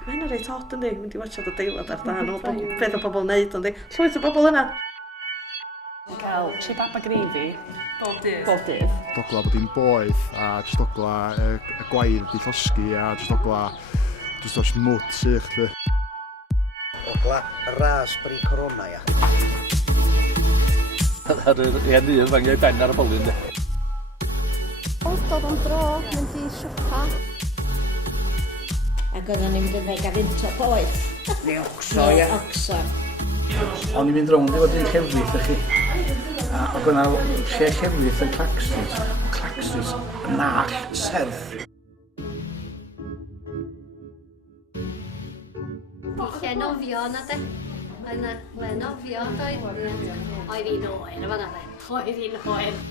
Mae hynna reit od yndi, mynd i watchad y deilad ar dan o beth o bobl wneud, yndi. Llwyth o bobl yna. Cael chibaba gravy Bob dydd. bob dydd. Dogla bod hi'n boeth a jyst dogla y gwair di llosgi a jyst dogla jyst oes mwt sych dy. Ogla raspberry corona, ia. Ar yr hen un fangiau ben ar y bolyn de. Dod am dro, mynd i swpa. Ac oedden ni'n mynd yn ddeg a fynt o boeth. Neu ocso, ia. Ocso. O'n i'n mynd rownd i fod i'n llefrith ych chi. Ac o'na lle llefrith yn Claxtys. Claxtys, nall serth. Lle nofio yna de. Yna, le nofio doedd. Oedd hi'n oer, yma na de. Oedd hi'n oer.